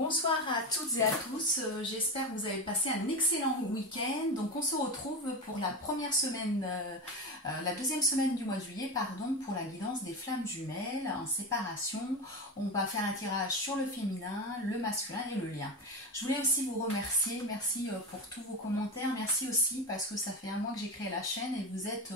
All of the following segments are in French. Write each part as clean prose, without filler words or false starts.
Bonsoir à toutes et à tous, j'espère que vous avez passé un excellent week-end. Donc on se retrouve pour la première semaine, la deuxième semaine du mois de juillet, pardon, pour la guidance des flammes jumelles en séparation. On va faire un tirage sur le féminin, le masculin et le lien. Je voulais aussi vous remercier, merci pour tous vos commentaires, merci aussi parce que ça fait un mois que j'ai créé la chaîne et vous êtes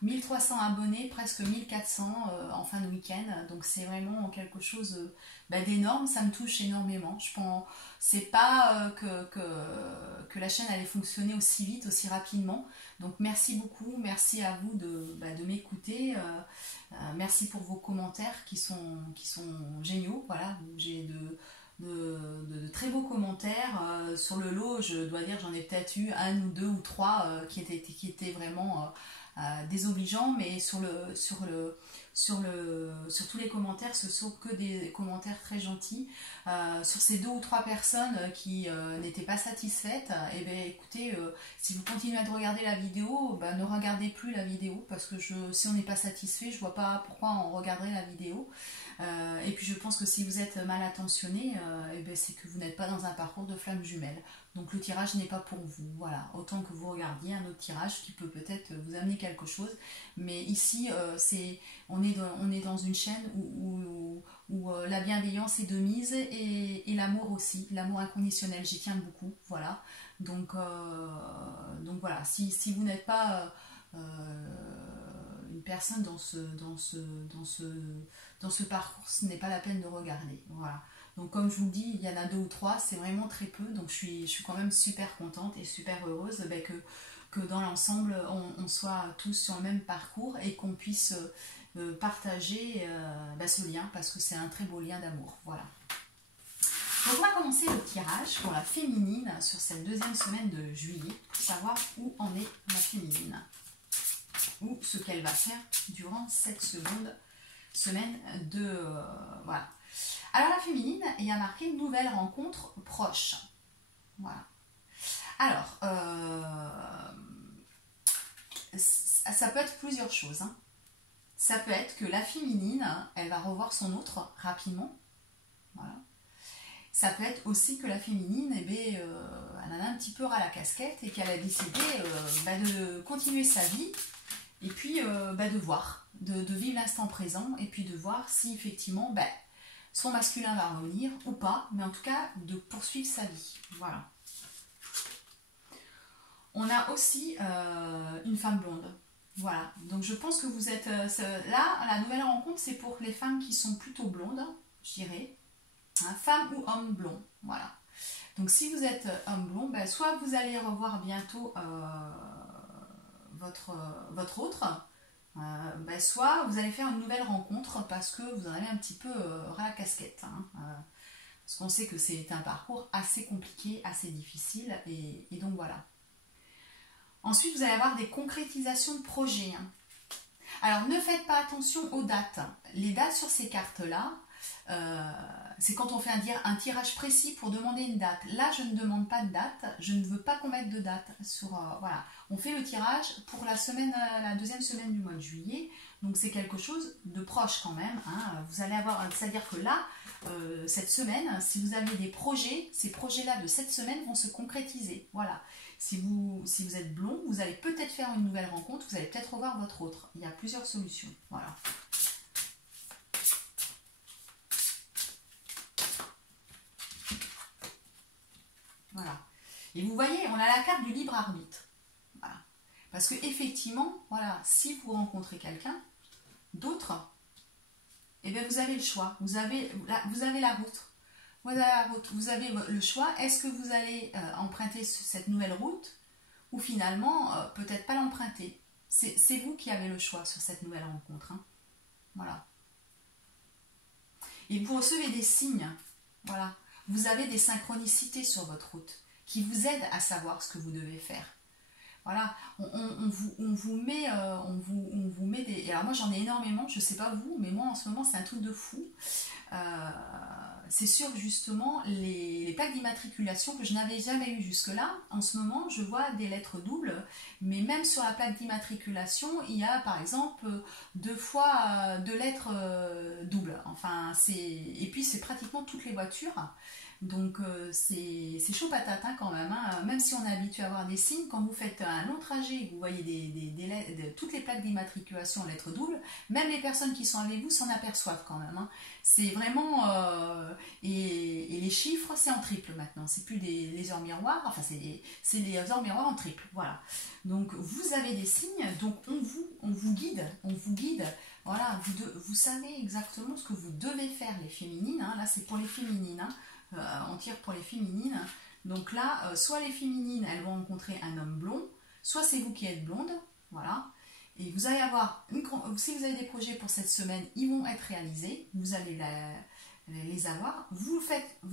1300 abonnés, presque 1400 en fin de week-end. Donc c'est vraiment quelque chose d'énorme, ça me touche énormément. Je pense c'est pas que la chaîne allait fonctionner aussi vite, aussi rapidement. Donc merci beaucoup, merci à vous de m'écouter. Merci pour vos commentaires qui sont géniaux. Voilà, j'ai de très beaux commentaires. Sur le lot, je dois dire, j'en ai peut-être eu un ou deux ou trois qui étaient vraiment désobligeants, mais sur tous les commentaires, ce sont que des commentaires très gentils. Sur ces deux ou trois personnes qui n'étaient pas satisfaites, et bien écoutez, si vous continuez à regarder la vidéo, ne regardez plus la vidéo, parce que si on n'est pas satisfait, je vois pas pourquoi on regarderait la vidéo. Et puis je pense que si vous êtes mal attentionné, c'est que vous n'êtes pas dans un parcours de flammes jumelles. Donc le tirage n'est pas pour vous. Voilà, autant que vous regardiez un autre tirage qui peut peut-être vous amener quelque chose. Mais ici, on est dans une chaîne où la bienveillance est de mise et l'amour aussi, l'amour inconditionnel. J'y tiens beaucoup. Voilà. Donc voilà, si vous n'êtes pas une personne dans ce parcours, ce n'est pas la peine de regarder. Voilà. Donc comme je vous dis, il y en a deux ou trois, c'est vraiment très peu. Donc je suis quand même super contente et super heureuse que dans l'ensemble, on soit tous sur le même parcours et qu'on puisse partager ce lien, parce que c'est un très beau lien d'amour. Voilà. Donc on va commencer le tirage pour la féminine sur cette deuxième semaine de juillet, pour savoir où en est la féminine, ou ce qu'elle va faire durant cette semaine de... voilà. Alors la féminine, il y a marqué nouvelle rencontre proche. Voilà. Alors, ça peut être plusieurs choses. Hein. Ça peut être que la féminine, elle va revoir son autre rapidement. Voilà. Ça peut être aussi que la féminine, elle en a un petit peu ras la casquette et qu'elle a décidé de continuer sa vie et puis de voir, de vivre l'instant présent et puis de voir si effectivement son masculin va revenir ou pas, mais en tout cas de poursuivre sa vie. Voilà. On a aussi une femme blonde. Voilà. Donc je pense que vous êtes là, la nouvelle rencontre, c'est pour les femmes qui sont plutôt blondes, je dirais. Hein, femme ou homme blond. Voilà. Donc si vous êtes homme blond, soit vous allez revoir bientôt votre autre, soit vous allez faire une nouvelle rencontre parce que vous en avez un petit peu ras la casquette. Hein, parce qu'on sait que c'est un parcours assez compliqué, assez difficile, et donc voilà. Ensuite, vous allez avoir des concrétisations de projets. Hein. Alors, ne faites pas attention aux dates. Les dates sur ces cartes-là, c'est quand on fait un tirage précis pour demander une date. Là, je ne demande pas de date, je ne veux pas qu'on mette de date sur... voilà, on fait le tirage pour la deuxième semaine du mois de juillet, donc c'est quelque chose de proche quand même. Hein. Vous allez avoir, c'est-à-dire que là, cette semaine, si vous avez des projets, ces projets-là de cette semaine vont se concrétiser. Voilà. Si vous êtes blond, vous allez peut-être faire une nouvelle rencontre, vous allez peut-être revoir votre autre. Il y a plusieurs solutions. Voilà. Voilà. Et vous voyez, on a la carte du libre arbitre. Voilà. Parce que effectivement, voilà, si vous rencontrez quelqu'un d'autre, vous avez le choix. Vous avez la route. Vous avez le choix. Est-ce que vous allez emprunter cette nouvelle route ou finalement peut-être pas l'emprunter? C'est vous qui avez le choix sur cette nouvelle rencontre. Hein. Voilà. Et vous recevez des signes. Voilà. Vous avez des synchronicités sur votre route qui vous aident à savoir ce que vous devez faire. Voilà, on vous met des... Alors moi j'en ai énormément, je sais pas vous, mais moi en ce moment c'est un truc de fou. C'est sur justement les plaques d'immatriculation que je n'avais jamais eu jusque-là. En ce moment je vois des lettres doubles, mais même sur la plaque d'immatriculation il y a par exemple deux lettres doubles. Enfin et puis c'est pratiquement pratiquement toutes les voitures. Donc c'est chaud patate hein, quand même. Hein. Même si on est habitué à avoir des signes, quand vous faites un long trajet, vous voyez toutes les plaques d'immatriculation en lettres doubles, même les personnes qui sont avec vous s'en aperçoivent quand même. Hein. C'est vraiment... et les chiffres, c'est en triple maintenant. C'est plus les heures miroirs, enfin c'est les heures miroirs en triple. Voilà. Donc vous avez des signes, donc on vous guide. Voilà, vous savez exactement ce que vous devez faire, les féminines. Hein. Là, c'est pour les féminines. Hein. On tire pour les féminines. Donc là, soit les féminines, elles vont rencontrer un homme blond, soit c'est vous qui êtes blonde. Voilà. Et vous allez avoir, si vous avez des projets pour cette semaine, ils vont être réalisés. Vous allez les avoir. Vous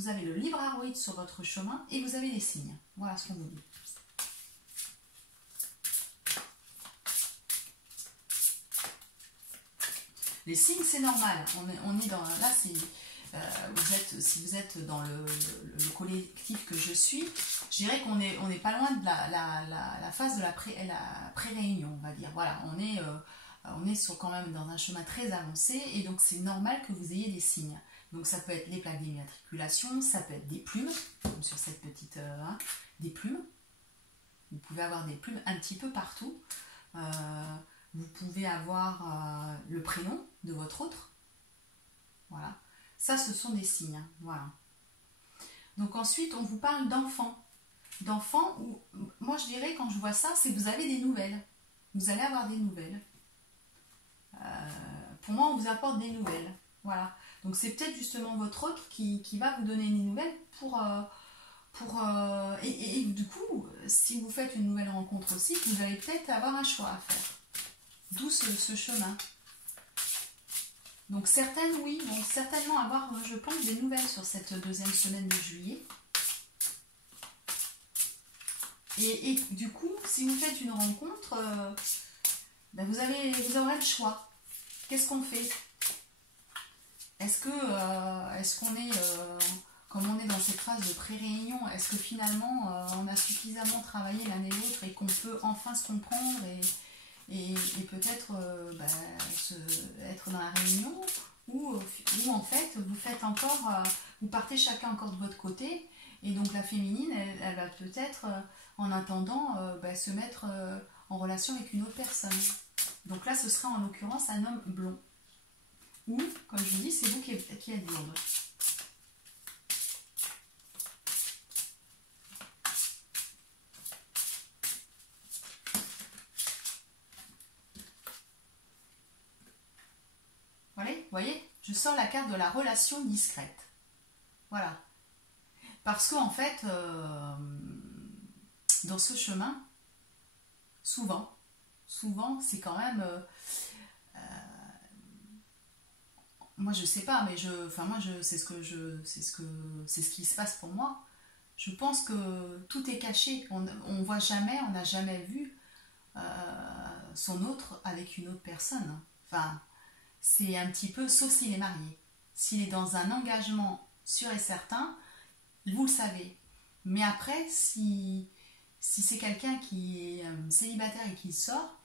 avez le libre arbitre sur votre chemin et vous avez des signes. Voilà ce qu'on vous dit. Les signes, c'est normal. On est dans... Là, si vous êtes dans le collectif que je suis, je dirais qu'on n'est pas loin de la phase de la pré-réunion, on va dire. Voilà, on est quand même dans un chemin très avancé et donc c'est normal que vous ayez des signes. Donc ça peut être les plaques d'immatriculation, ça peut être des plumes, comme sur cette petite... des plumes. Vous pouvez avoir des plumes un petit peu partout. Vous pouvez avoir le prénom de votre autre. Voilà. Ça, ce sont des signes. Hein. Voilà. Donc ensuite, on vous parle d'enfants. D'enfants, moi je dirais, quand je vois ça, c'est que vous avez des nouvelles. Vous allez avoir des nouvelles. Pour moi, on vous apporte des nouvelles. Voilà. Donc c'est peut-être justement votre autre qui va vous donner des nouvelles et du coup, si vous faites une nouvelle rencontre aussi, vous allez peut-être avoir un choix à faire. D'où ce chemin. Donc certaines, oui, vont certainement avoir, je pense, des nouvelles sur cette deuxième semaine de juillet. Et du coup, si vous faites une rencontre, ben vous aurez le choix. Qu'est-ce qu'on fait? Est-ce qu'on est, comme on est dans cette phase de pré-réunion, est-ce que finalement on a suffisamment travaillé l'un et l'autre et qu'on peut enfin se comprendre et peut-être être dans la réunion ou en fait vous faites encore, vous partez chacun encore de votre côté et donc la féminine elle va peut-être en attendant se mettre en relation avec une autre personne. Donc là ce sera en l'occurrence un homme blond ou comme je vous dis c'est vous qui êtes blonde. Vous voyez, je sors la carte de la relation discrète. Voilà. Parce qu'en fait, dans ce chemin, souvent, c'est quand même... moi, je sais pas, mais c'est ce qui se passe pour moi. Je pense que tout est caché. On voit jamais, on n'a jamais vu son autre avec une autre personne. Enfin... c'est un petit peu, sauf s'il est marié. S'il est dans un engagement sûr et certain, vous le savez. Mais après, si c'est quelqu'un qui est célibataire et qui sort,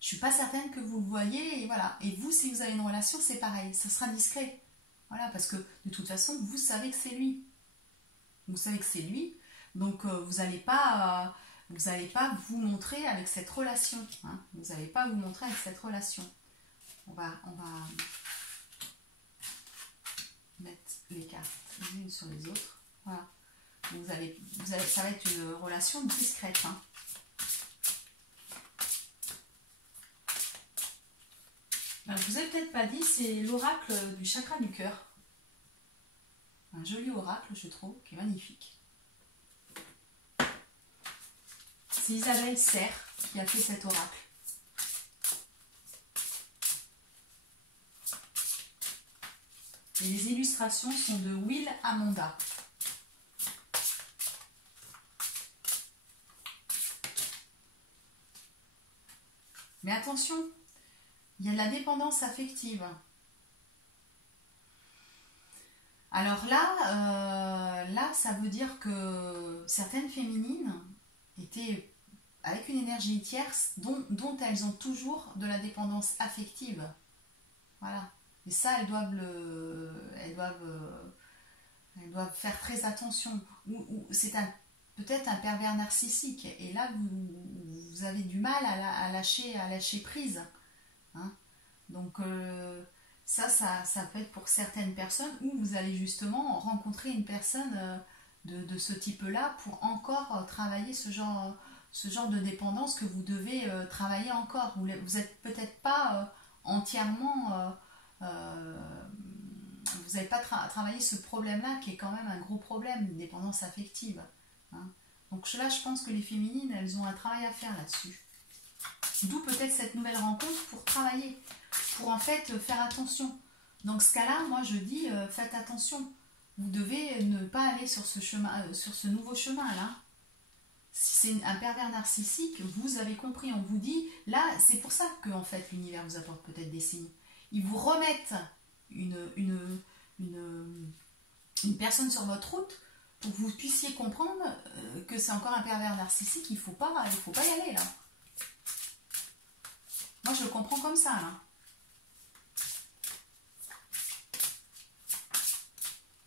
je suis pas certaine que vous le voyez. Et voilà. Et vous, si vous avez une relation, c'est pareil. Ça sera discret. Voilà, parce que de toute façon, vous savez que c'est lui. Vous savez que c'est lui. Donc, vous n'allez pas vous montrer avec cette relation. Hein. Vous n'allez pas vous montrer avec cette relation. On va mettre les cartes les unes sur les autres. Voilà. Ça va être une relation discrète. Hein. Alors, je vous ai peut-être pas dit, c'est l'oracle du chakra du cœur. Un joli oracle, je trouve, qui est magnifique. C'est Isabelle Serre qui a fait cet oracle. Et les illustrations sont de Will Amanda. Mais attention, il y a de la dépendance affective. Alors là, ça veut dire que certaines féminines étaient avec une énergie tierce dont elles ont toujours de la dépendance affective. Voilà. Et ça, elles doivent faire très attention. Ou c'est peut-être un pervers narcissique. Et là, vous avez du mal à lâcher prise. Hein. Donc, ça peut être pour certaines personnes où vous allez justement rencontrer une personne de ce type-là pour encore travailler ce genre de dépendance que vous devez travailler encore. Vous n'êtes peut-être pas entièrement... vous n'avez pas travaillé ce problème-là qui est quand même un gros problème, une dépendance affective. Hein. Donc là, je pense que les féminines, elles ont un travail à faire là-dessus. D'où peut-être cette nouvelle rencontre pour travailler, pour en fait faire attention. Dans ce cas-là, moi je dis, faites attention. Vous devez ne pas aller sur ce nouveau chemin-là. Si c'est un pervers narcissique, vous avez compris, on vous dit, là, c'est pour ça que en fait, l'univers vous apporte peut-être des signes. Ils vous remettent une personne sur votre route pour que vous puissiez comprendre que c'est encore un pervers narcissique, il faut pas y aller là. Moi, je le comprends comme ça là.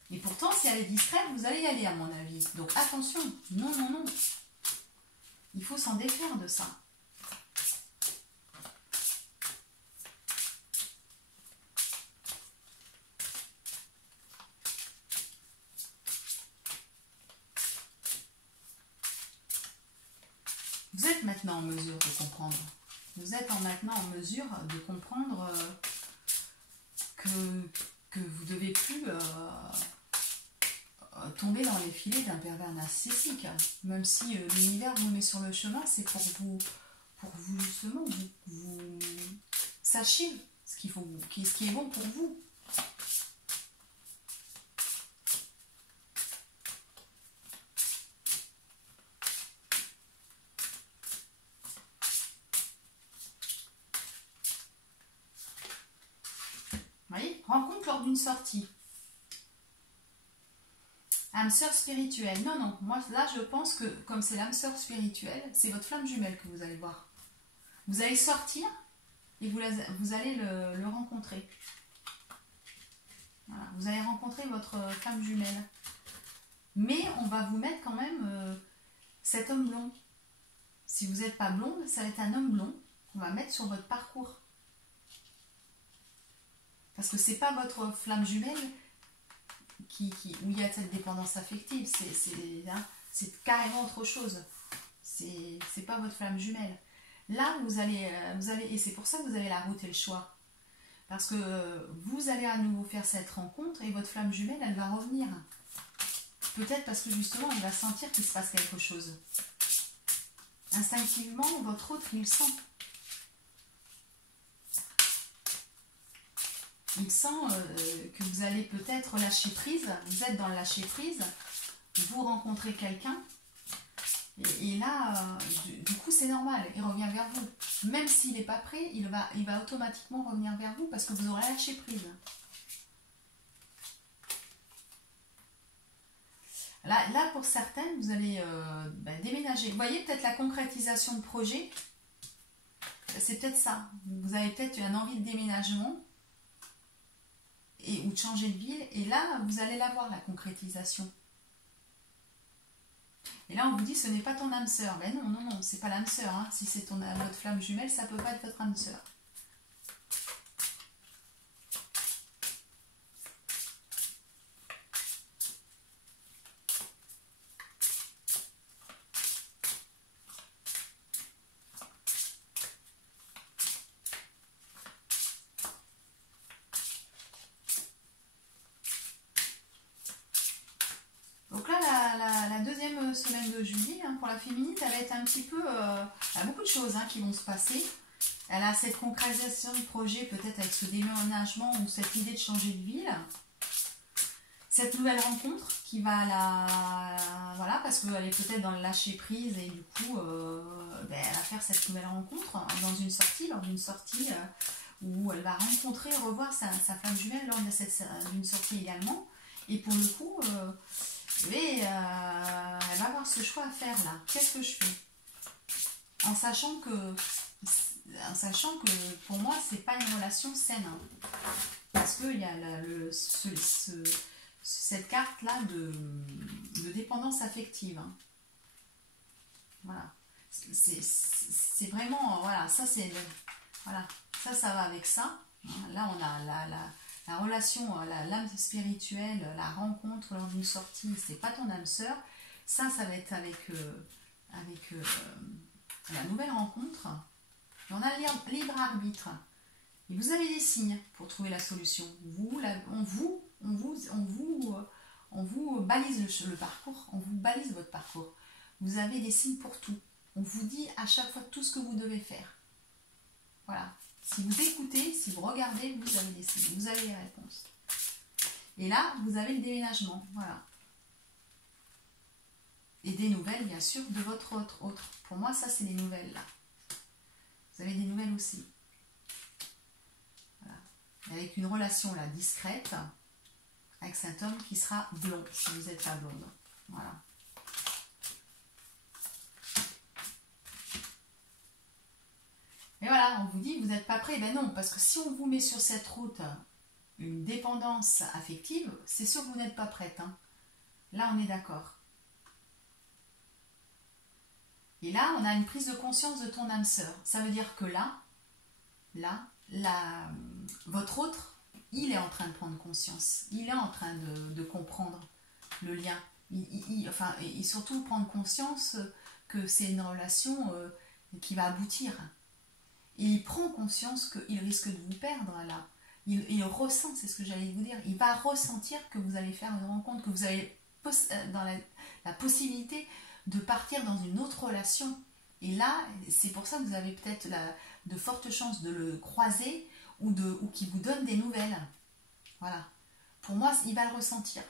Et pourtant, si elle est discrète, vous allez y aller à mon avis. Donc attention, non, non, non. Il faut s'en défaire de ça. Vous êtes maintenant en mesure de comprendre. Vous êtes maintenant en mesure de comprendre que vous ne devez plus tomber dans les filets d'un pervers narcissique. Même si l'univers vous met sur le chemin, c'est pour vous justement, vous sachiez ce qui est bon pour vous. Vous voyez, rencontre lors d'une sortie. Âme sœur spirituelle. Non, non, moi là je pense que comme c'est l'âme sœur spirituelle, c'est votre flamme jumelle que vous allez voir. Vous allez sortir et vous allez le rencontrer. Voilà, vous allez rencontrer votre flamme jumelle. Mais on va vous mettre quand même cet homme blond. Si vous n'êtes pas blonde, ça va être un homme blond qu'on va mettre sur votre parcours. Parce que c'est pas votre flamme jumelle où il y a cette dépendance affective. C'est carrément autre chose. C'est pas votre flamme jumelle. Là, vous allez, et c'est pour ça que vous avez la route et le choix. Parce que vous allez à nouveau faire cette rencontre et votre flamme jumelle, elle va revenir. Peut-être parce que justement, elle va sentir qu'il se passe quelque chose. Instinctivement, votre autre, il le sent. Il sent que vous allez peut-être lâcher prise, vous êtes dans le lâcher prise, vous rencontrez quelqu'un, et là, du coup, c'est normal, il revient vers vous. Même s'il n'est pas prêt, il va automatiquement revenir vers vous parce que vous aurez lâché prise. Là pour certaines, vous allez déménager. Vous voyez peut-être la concrétisation de projet, c'est peut-être ça. Vous avez peut-être une envie de déménagement, ou de changer de ville, et là vous allez la voir, la concrétisation. Et là on vous dit ce n'est pas ton âme sœur. Ben non, non, non, c'est pas l'âme sœur. Hein. Si c'est votre flamme jumelle, ça peut pas être votre âme sœur. Semaine de juillet, hein, pour la féminine, elle va être un petit peu... il y a beaucoup de choses qui vont se passer. Elle a cette concrétisation de projet, peut-être avec ce déménagement ou cette idée de changer de ville. Cette nouvelle rencontre qui va voilà, parce qu'elle est peut-être dans le lâcher prise et du coup, elle va faire cette nouvelle rencontre dans une sortie, lors d'une sortie où elle va rencontrer, revoir sa flamme jumelle lors d'une sortie également. Et pour le coup... elle va avoir ce choix à faire là. Qu'est-ce que je fais? En sachant que en sachant que pour moi, c'est pas une relation saine. Hein. Parce qu'il y a cette carte-là de dépendance affective. Hein. Voilà. C'est vraiment, voilà, ça c'est, voilà, ça va avec ça. Là, on a la relation, l'âme spirituelle, la rencontre lors d'une sortie, c'est pas ton âme sœur. Ça va être avec la nouvelle rencontre. Et on a le libre arbitre. Et vous avez des signes pour trouver la solution. On vous balise le parcours, on vous balise votre parcours. Vous avez des signes pour tout. On vous dit à chaque fois tout ce que vous devez faire. Voilà. Si vous écoutez, si vous regardez, vous avez des signes, vous avez les réponses. Et là, vous avez le déménagement. Voilà. Et des nouvelles, bien sûr, de votre autre. Pour moi, ça, c'est les nouvelles, là. Vous avez des nouvelles aussi. Voilà. Avec une relation, là, discrète, avec cet homme qui sera blond, si vous n'êtes pas blonde. Voilà. Mais voilà, on vous dit, vous n'êtes pas prêt. Ben non, parce que si on vous met sur cette route une dépendance affective, c'est sûr que vous n'êtes pas prête. Hein. Là, on est d'accord. Et là, on a une prise de conscience de ton âme sœur. Ça veut dire que votre autre, il est en train de prendre conscience. Il est en train de comprendre le lien. Et surtout prendre conscience que c'est une relation qui va aboutir. Et il prend conscience qu'il risque de vous perdre là. Il ressent, c'est ce que j'allais vous dire. Il va ressentir que vous allez faire une rencontre, que vous avez dans la possibilité de partir dans une autre relation. Et là, c'est pour ça que vous avez peut-être de fortes chances de le croiser ou qu'il vous donne des nouvelles. Voilà. Pour moi, il va le ressentir.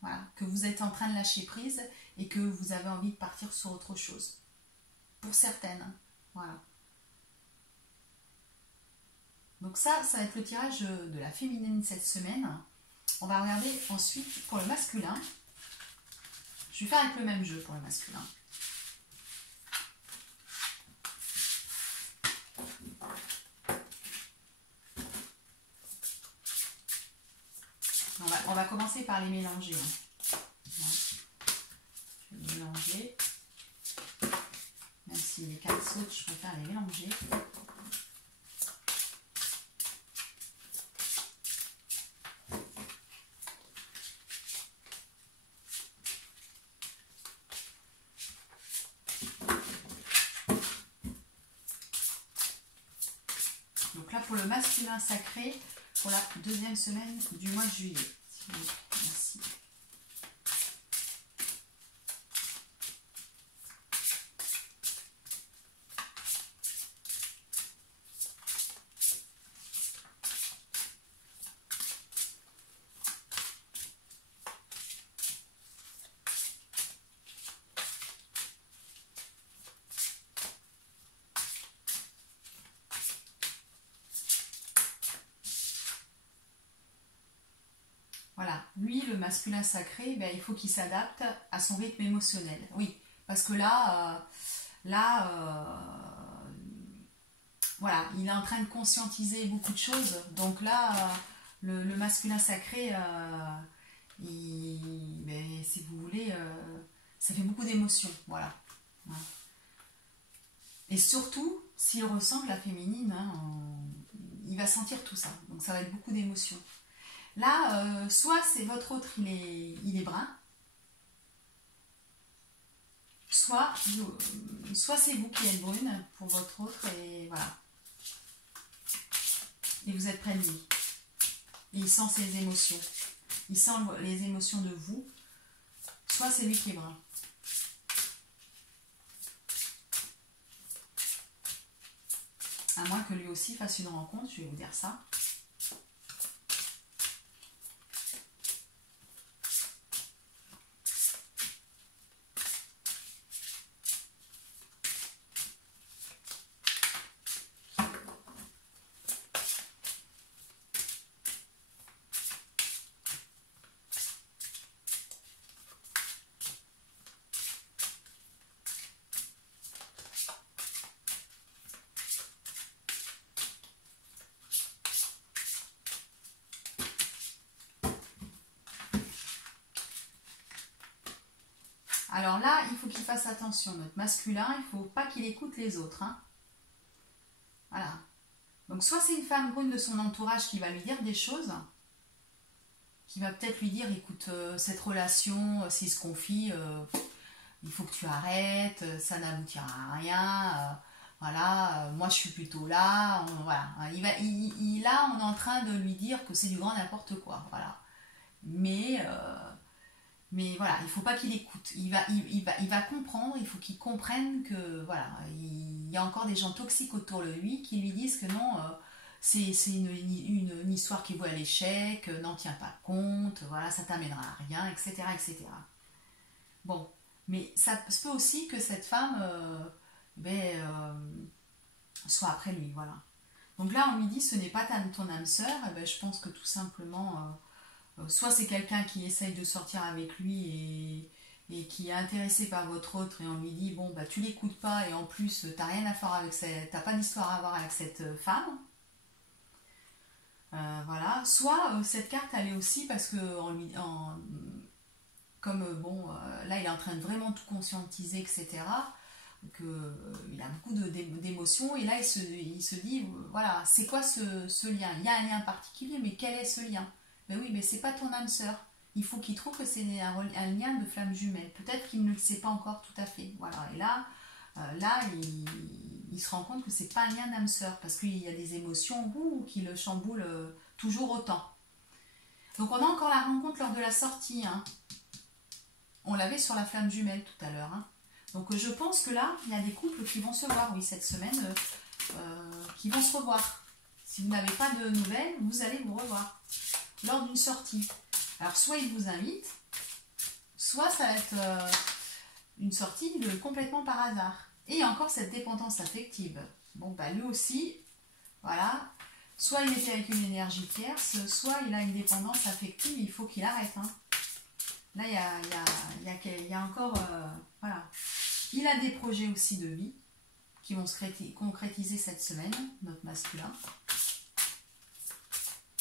Voilà. Que vous êtes en train de lâcher prise et que vous avez envie de partir sur autre chose. Pour certaines. Voilà. Donc ça va être le tirage de la féminine cette semaine. On va regarder ensuite pour le masculin. Je vais faire avec le même jeu pour le masculin. On va commencer par les mélanger. Je vais les mélanger. Même si les cartes sautent, je préfère les mélanger. Pour le masculin sacré, pour la deuxième semaine du mois de juillet. Merci. Voilà, lui, le masculin sacré, ben, il faut qu'il s'adapte à son rythme émotionnel. Oui, parce que voilà, il est en train de conscientiser beaucoup de choses. Donc là, le masculin sacré, ben, si vous voulez, ça fait beaucoup d'émotions. Voilà. Et surtout, s'il ressent que la féminine, hein, il va sentir tout ça. Donc ça va être beaucoup d'émotions. Là, soit c'est votre autre, il est brun, soit c'est vous qui êtes brune pour votre autre, et voilà. Et vous êtes près de lui. Et il sent ses émotions. Il sent les émotions de vous. Soit c'est lui qui est brun. À moins que lui aussi fasse une rencontre, je vais vous dire ça. Alors là, il faut qu'il fasse attention. Notre masculin, il ne faut pas qu'il écoute les autres. Hein. Voilà. Donc soit c'est une femme brune de son entourage qui va lui dire des choses, qui va peut-être lui dire, écoute, cette relation, s'il se confie, il faut que tu arrêtes, ça n'aboutira à rien. Voilà, moi je suis plutôt là. Voilà. Là, on est en train de lui dire que c'est du grand n'importe quoi. Voilà. Mais voilà, il ne faut pas qu'il écoute. Il va comprendre, il faut qu'il comprenne que voilà, il y a encore des gens toxiques autour de lui qui lui disent que non, c'est une histoire qui voit à l'échec, n'en tiens pas compte, voilà, ça t'amènera à rien, etc., etc. Bon, mais ça se peut aussi que cette femme soit après lui, voilà. Donc là, on lui dit, ce n'est pas ton âme sœur, je pense que tout simplement... soit c'est quelqu'un qui essaye de sortir avec lui et qui est intéressé par votre autre et on lui dit bon bah tu l'écoutes pas et en plus t'as rien à faire avec t'as pas d'histoire à avoir avec cette femme. Voilà. Soit cette carte elle est aussi parce que là il est en train de vraiment tout conscientiser, etc. Il a beaucoup d'émotions et là il se dit voilà, c'est quoi ce lien? Il y a un lien particulier, mais quel est ce lien? Ben oui, mais c'est pas ton âme sœur. Il faut qu'il trouve que c'est un lien de flamme jumelle. Peut-être qu'il ne le sait pas encore tout à fait. Voilà. Et là, il se rend compte que c'est pas un lien d'âme sœur parce qu'il y a des émotions qui le chamboulent toujours autant. Donc on a encore la rencontre lors de la sortie. Hein. On l'avait sur la flamme jumelle tout à l'heure. Hein. Donc je pense que là, il y a des couples qui vont se voir, oui, cette semaine, qui vont se revoir. Si vous n'avez pas de nouvelles, vous allez vous revoir lors d'une sortie. Alors soit il vous invite, soit ça va être une sortie complètement par hasard. Et il y a encore cette dépendance affective. Bon bah lui aussi, voilà, soit il était avec une énergie tierce, soit il a une dépendance affective, il faut qu'il arrête. Hein. Là il y a encore, voilà. Il a des projets aussi de vie qui vont se concrétiser cette semaine, notre masculin.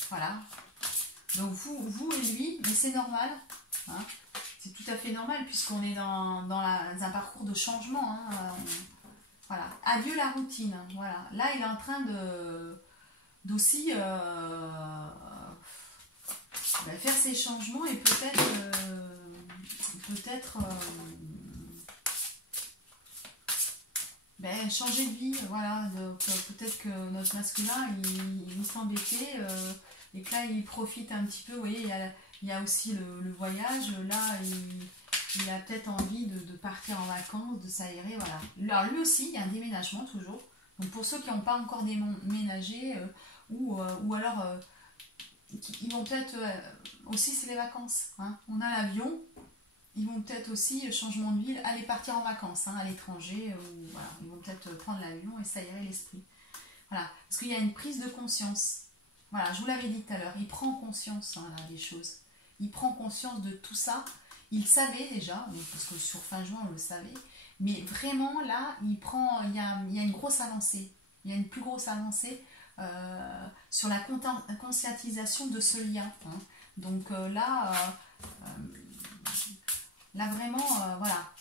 Voilà. Donc vous et lui, mais c'est normal, hein, c'est tout à fait normal puisqu'on est dans un parcours de changement. Hein, voilà. Adieu la routine. Voilà. Là, il est en train d'aussi faire ses changements et peut-être changer de vie. Voilà. Donc, peut-être que notre masculin, il s'embêtait. Et que là, il profite un petit peu, vous voyez, il y a aussi le voyage. Là, il a peut-être envie de partir en vacances, de s'aérer, voilà. Alors, lui aussi, il y a un déménagement toujours. Donc, pour ceux qui n'ont pas encore déménagé, ou alors, ils vont peut-être aussi, c'est les vacances. Hein. On a l'avion, ils vont peut-être aussi, changement de ville, aller partir en vacances, hein, à l'étranger. Voilà. Ils vont peut-être prendre l'avion et s'aérer l'esprit. Voilà. Parce qu'il y a une prise de conscience. Voilà, je vous l'avais dit tout à l'heure, il prend conscience là, des choses. Il prend conscience de tout ça. Il savait déjà, parce que sur fin juin, on le savait. Mais vraiment, là, il y a une grosse avancée. Il y a une plus grosse avancée sur la conscientisation de ce lien. Hein. Donc là vraiment, voilà.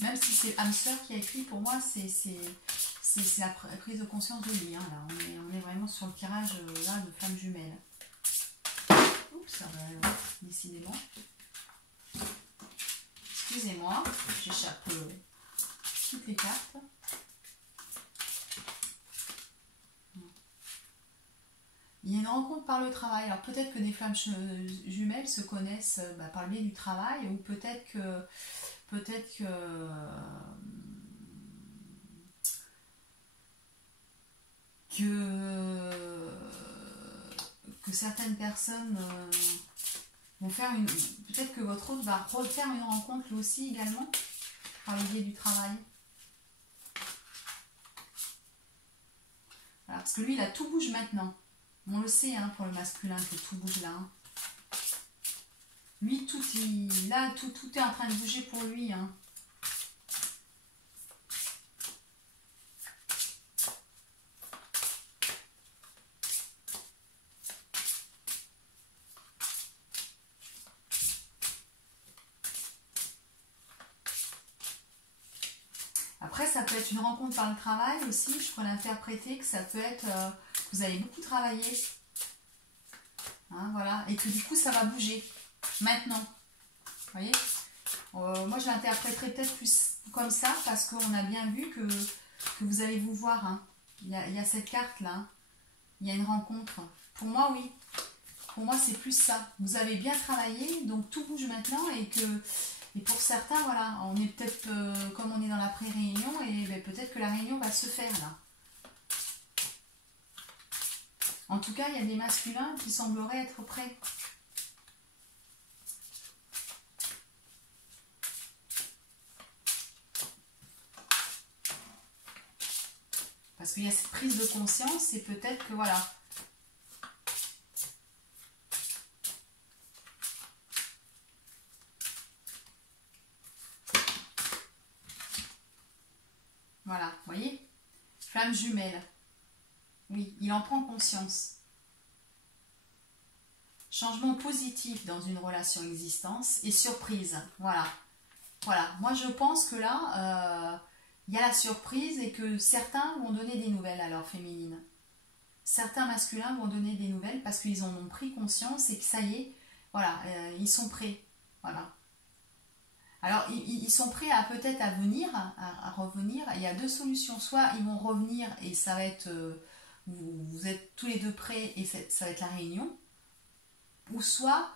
Même si c'est âme sœur qui a écrit, pour moi, c'est la prise de conscience de lui. Hein, là. On est vraiment sur le tirage là, de flamme jumelle. Oups, décidément. Excusez-moi, j'échappe toutes les cartes. Il y a une rencontre par le travail. Alors peut-être que des flammes jumelles se connaissent par le biais du travail, ou peut-être que certaines personnes vont faire peut-être que votre autre va refaire une rencontre lui aussi également par le biais du travail. Voilà, parce que lui, là, tout bouge maintenant. On le sait, hein, pour le masculin, que tout bouge là. Hein. Lui, tout est en train de bouger pour lui. Hein. ça peut être une rencontre par le travail aussi. Je pourrais l'interpréter que ça peut être que vous allez beaucoup travailler. Hein, voilà. Et que du coup, ça va bouger. Maintenant. Vous voyez, moi, je l'interpréterai peut-être plus comme ça parce qu'on a bien vu que vous allez vous voir. Hein. Il y a cette carte-là. Il y a une rencontre. Pour moi, oui. Pour moi, c'est plus ça. Vous avez bien travaillé, donc tout bouge maintenant et pour certains, voilà, on est peut-être comme on est dans la pré-réunion et ben, peut-être que la réunion va se faire là. En tout cas, il y a des masculins qui sembleraient être prêts. Parce qu'il y a cette prise de conscience et peut-être que voilà. Voilà, vous voyez? Flamme jumelle. Oui, il en prend conscience. Changement positif dans une relation existence et surprise. Voilà. Voilà. Moi, je pense que là, il y a la surprise et que certains vont donner des nouvelles à leur féminine. Certains masculins vont donner des nouvelles parce qu'ils en ont pris conscience et que ça y est, voilà, ils sont prêts. Voilà. Alors, ils sont prêts à peut-être à venir, à revenir. Il y a deux solutions. Soit ils vont revenir et ça va être, vous êtes tous les deux prêts et ça va être la réunion. Ou soit,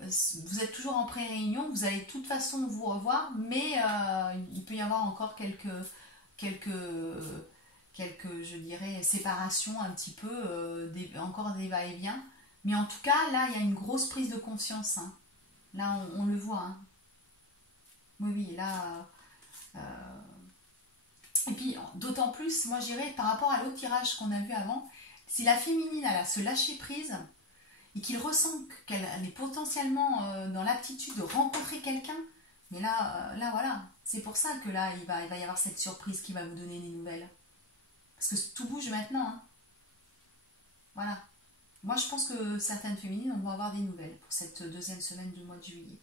vous êtes toujours en pré-réunion, vous allez de toute façon vous revoir, mais il peut y avoir encore quelques je dirais, séparations un petit peu, encore des va-et-vient. Mais en tout cas, là, il y a une grosse prise de conscience. Hein. Là, on le voit. Hein. Oui, oui, là... Et puis, d'autant plus, moi, je dirais, par rapport à l'autre tirage qu'on a vu avant, si la féminine, elle a ce lâcher-prise et qu'il ressent qu'elle est potentiellement dans l'aptitude de rencontrer quelqu'un, mais là, voilà, c'est pour ça que là, il va y avoir cette surprise qui va vous donner des nouvelles. Parce que tout bouge maintenant. Hein. Voilà. Moi, je pense que certaines féminines vont avoir des nouvelles pour cette deuxième semaine du mois de juillet.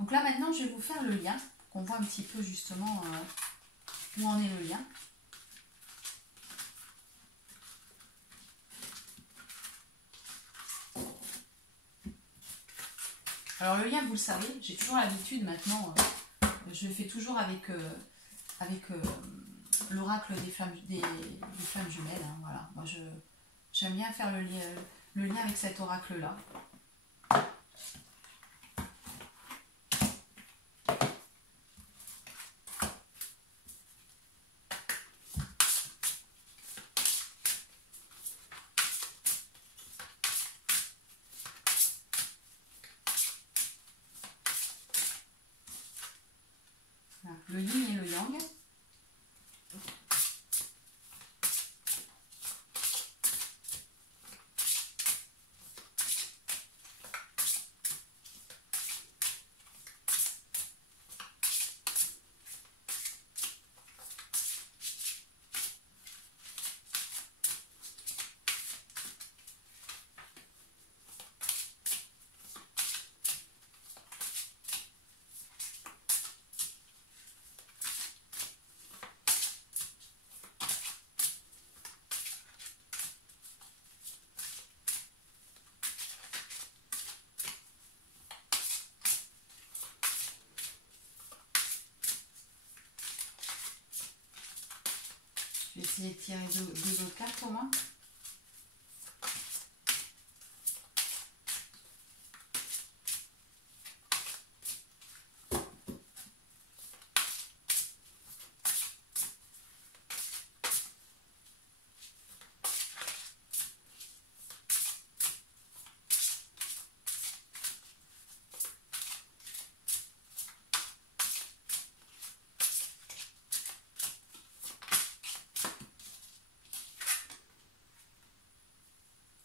Donc là, maintenant, je vais vous faire le lien pour qu'on voit un petit peu justement où en est le lien. Alors le lien, vous le savez, j'ai toujours l'habitude maintenant, je le fais toujours avec l'oracle des flammes jumelles. Hein, voilà. Moi, j'aime bien faire le lien avec cet oracle-là. Le yin et le yang. Je vais essayer de tirer deux autres cartes au moins.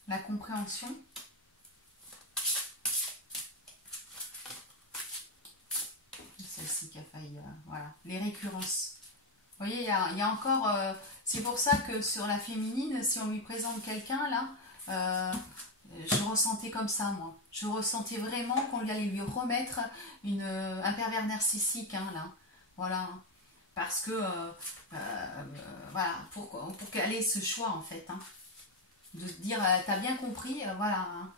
La compréhension. Celle-ci qui a failli... voilà. Les récurrences. Vous voyez, il y a encore... c'est pour ça que sur la féminine, si on lui présente quelqu'un, là, je ressentais comme ça, moi. Je ressentais vraiment qu'on allait lui remettre un pervers narcissique, hein, là. Voilà. Parce que, voilà, pour qu'elle ait ce choix, en fait. Hein, de se dire, t'as bien compris, voilà. Hein.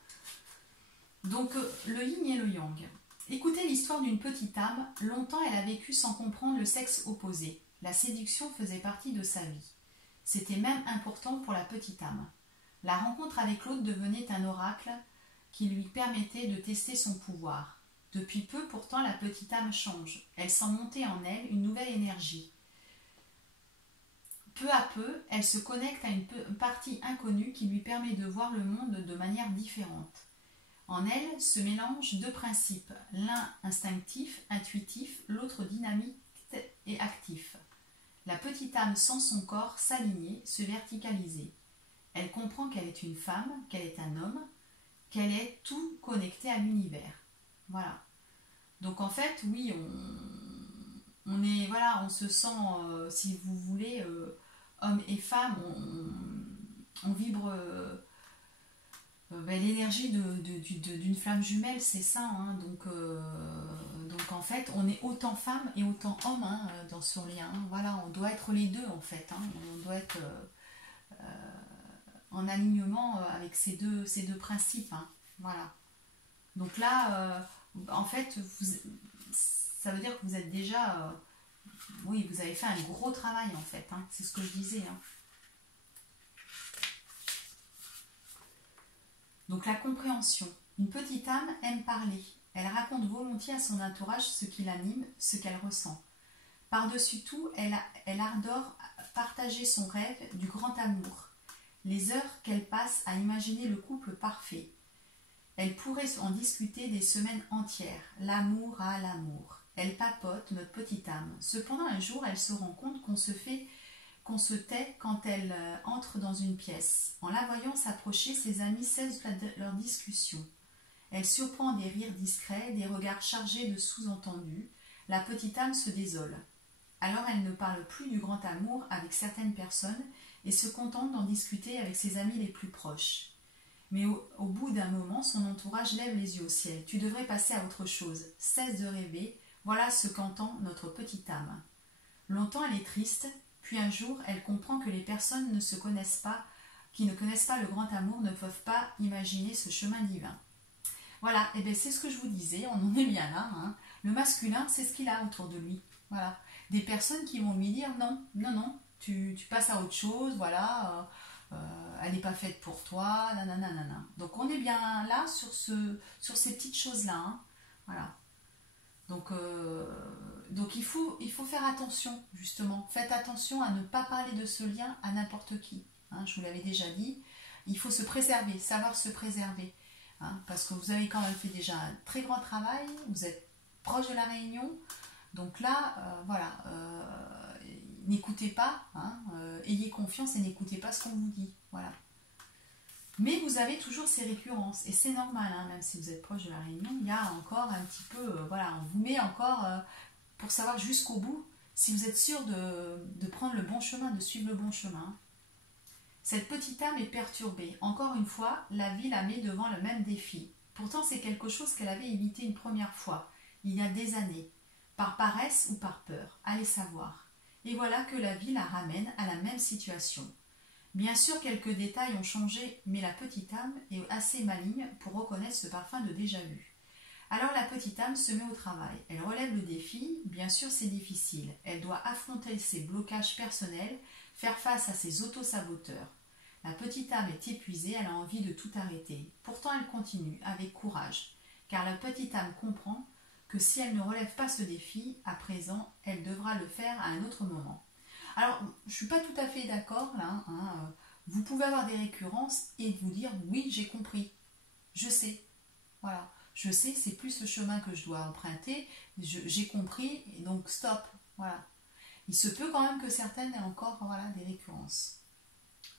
Donc, le yin et le yang. Écoutez l'histoire d'une petite âme. Longtemps, elle a vécu sans comprendre le sexe opposé. La séduction faisait partie de sa vie. C'était même important pour la petite âme. La rencontre avec l'autre devenait un oracle qui lui permettait de tester son pouvoir. Depuis peu, pourtant, la petite âme change. Elle sent monter en elle une nouvelle énergie. Peu à peu, elle se connecte à une partie inconnue qui lui permet de voir le monde de manière différente. En elle se mélangent deux principes, l'un instinctif, intuitif, l'autre dynamique et actif. La petite âme sent son corps s'aligner, se verticaliser. Elle comprend qu'elle est une femme, qu'elle est un homme, qu'elle est tout connecté à l'univers. Voilà. Donc en fait, oui, on est, voilà, on se sent, si vous voulez, homme et femme, on vibre l'énergie d'une flamme jumelle, c'est ça. Hein, donc en fait, on est autant femme et autant homme hein, dans ce lien. Hein, voilà, on doit être les deux en fait. Hein, on doit être en alignement avec ces deux principes. Hein, voilà. Donc là, en fait, ça veut dire que vous êtes déjà... oui, vous avez fait un gros travail en fait. Hein, c'est ce que je disais. Hein. Donc la compréhension. Une petite âme aime parler. Elle raconte volontiers à son entourage ce qui l'anime, ce qu'elle ressent. Par-dessus tout, elle adore partager son rêve du grand amour. Les heures qu'elle passe à imaginer le couple parfait. Elle pourrait en discuter des semaines entières. L'amour à l'amour. Elle papote, notre petite âme. Cependant, un jour, elle se rend compte qu'on se tait quand elle entre dans une pièce. En la voyant s'approcher, ses amis cessent leur discussion. Elle surprend des rires discrets, des regards chargés de sous-entendus. La petite âme se désole. Alors elle ne parle plus du grand amour avec certaines personnes et se contente d'en discuter avec ses amis les plus proches. Mais au bout d'un moment, son entourage lève les yeux au ciel. Tu devrais passer à autre chose. Cesse de rêver. Voilà ce qu'entend notre petite âme. Longtemps elle est triste. Puis un jour, elle comprend que les personnes qui ne connaissent pas le grand amour ne peuvent pas imaginer ce chemin divin. Voilà, et bien c'est ce que je vous disais, on en est bien là. Hein. Le masculin, c'est ce qu'il a autour de lui. Voilà. Des personnes qui vont lui dire non, non, non, tu passes à autre chose, voilà, elle n'est pas faite pour toi, nanana, nanana. Donc on est bien là sur ces petites choses-là. Hein. Voilà. Donc il faut faire attention, justement. Faites attention à ne pas parler de ce lien à n'importe qui. Hein, je vous l'avais déjà dit. Il faut se préserver, savoir se préserver. Hein, parce que vous avez quand même fait déjà un très grand travail. Vous êtes proche de la réunion. Donc là, voilà. N'écoutez pas. Hein, ayez confiance et n'écoutez pas ce qu'on vous dit. Voilà. Mais vous avez toujours ces récurrences, et c'est normal, hein, même si vous êtes proche de la réunion, il y a encore un petit peu, voilà, on vous met encore pour savoir jusqu'au bout si vous êtes sûr de prendre le bon chemin, de suivre le bon chemin. Cette petite âme est perturbée. Encore une fois, la vie la met devant le même défi. Pourtant, c'est quelque chose qu'elle avait évité une première fois, il y a des années, par paresse ou par peur, allez savoir. Et voilà que la vie la ramène à la même situation. Bien sûr, quelques détails ont changé, mais la petite âme est assez maligne pour reconnaître ce parfum de déjà-vu. Alors la petite âme se met au travail. Elle relève le défi, bien sûr c'est difficile. Elle doit affronter ses blocages personnels, faire face à ses autosaboteurs. La petite âme est épuisée, elle a envie de tout arrêter. Pourtant elle continue, avec courage, car la petite âme comprend que si elle ne relève pas ce défi, à présent, elle devra le faire à un autre moment. Alors, je ne suis pas tout à fait d'accord là. Hein, vous pouvez avoir des récurrences et vous dire oui, j'ai compris, je sais. Voilà, je sais, c'est plus ce chemin que je dois emprunter. J'ai compris, et donc stop. Voilà. Il se peut quand même que certaines aient encore voilà, des récurrences.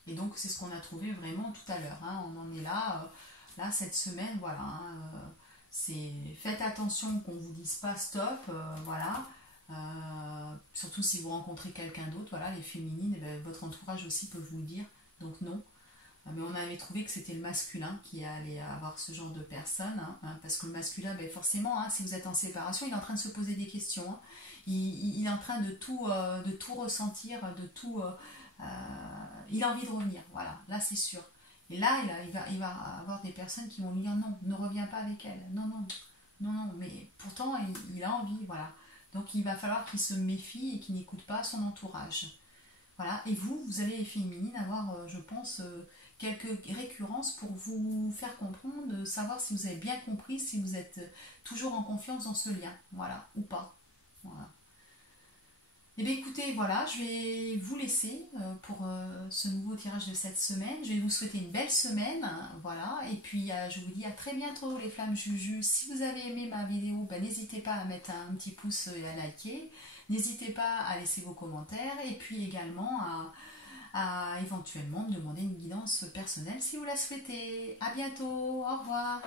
Et donc, c'est ce qu'on a trouvé vraiment tout à l'heure. Hein, on en est là, là cette semaine, voilà. Hein, faites attention qu'on ne vous dise pas stop, voilà. Surtout si vous rencontrez quelqu'un d'autre, voilà, les féminines, eh bien, votre entourage aussi peut vous le dire, donc non. Mais on avait trouvé que c'était le masculin qui allait avoir ce genre de personne, parce que le masculin, ben forcément, si vous êtes en séparation, il est en train de se poser des questions. Il est en train de tout ressentir, il a envie de revenir, voilà, là c'est sûr. Et là, il va avoir des personnes qui vont lui dire non, ne reviens pas avec elle, non, non, non, non, mais pourtant il a envie, voilà. Donc il va falloir qu'il se méfie et qu'il n'écoute pas son entourage. Voilà, et vous allez, les féminines, avoir, je pense, quelques récurrences pour vous faire comprendre, savoir si vous avez bien compris, si vous êtes toujours en confiance dans ce lien, voilà, ou pas. Voilà. Et bien écoutez, voilà, je vais vous laisser pour ce nouveau tirage de cette semaine. Je vais vous souhaiter une belle semaine, voilà, et puis je vous dis à très bientôt les flammes Juju. Si vous avez aimé ma vidéo, ben, n'hésitez pas à mettre un petit pouce et à liker. N'hésitez pas à laisser vos commentaires et puis également à éventuellement me demander une guidance personnelle si vous la souhaitez. À bientôt, au revoir.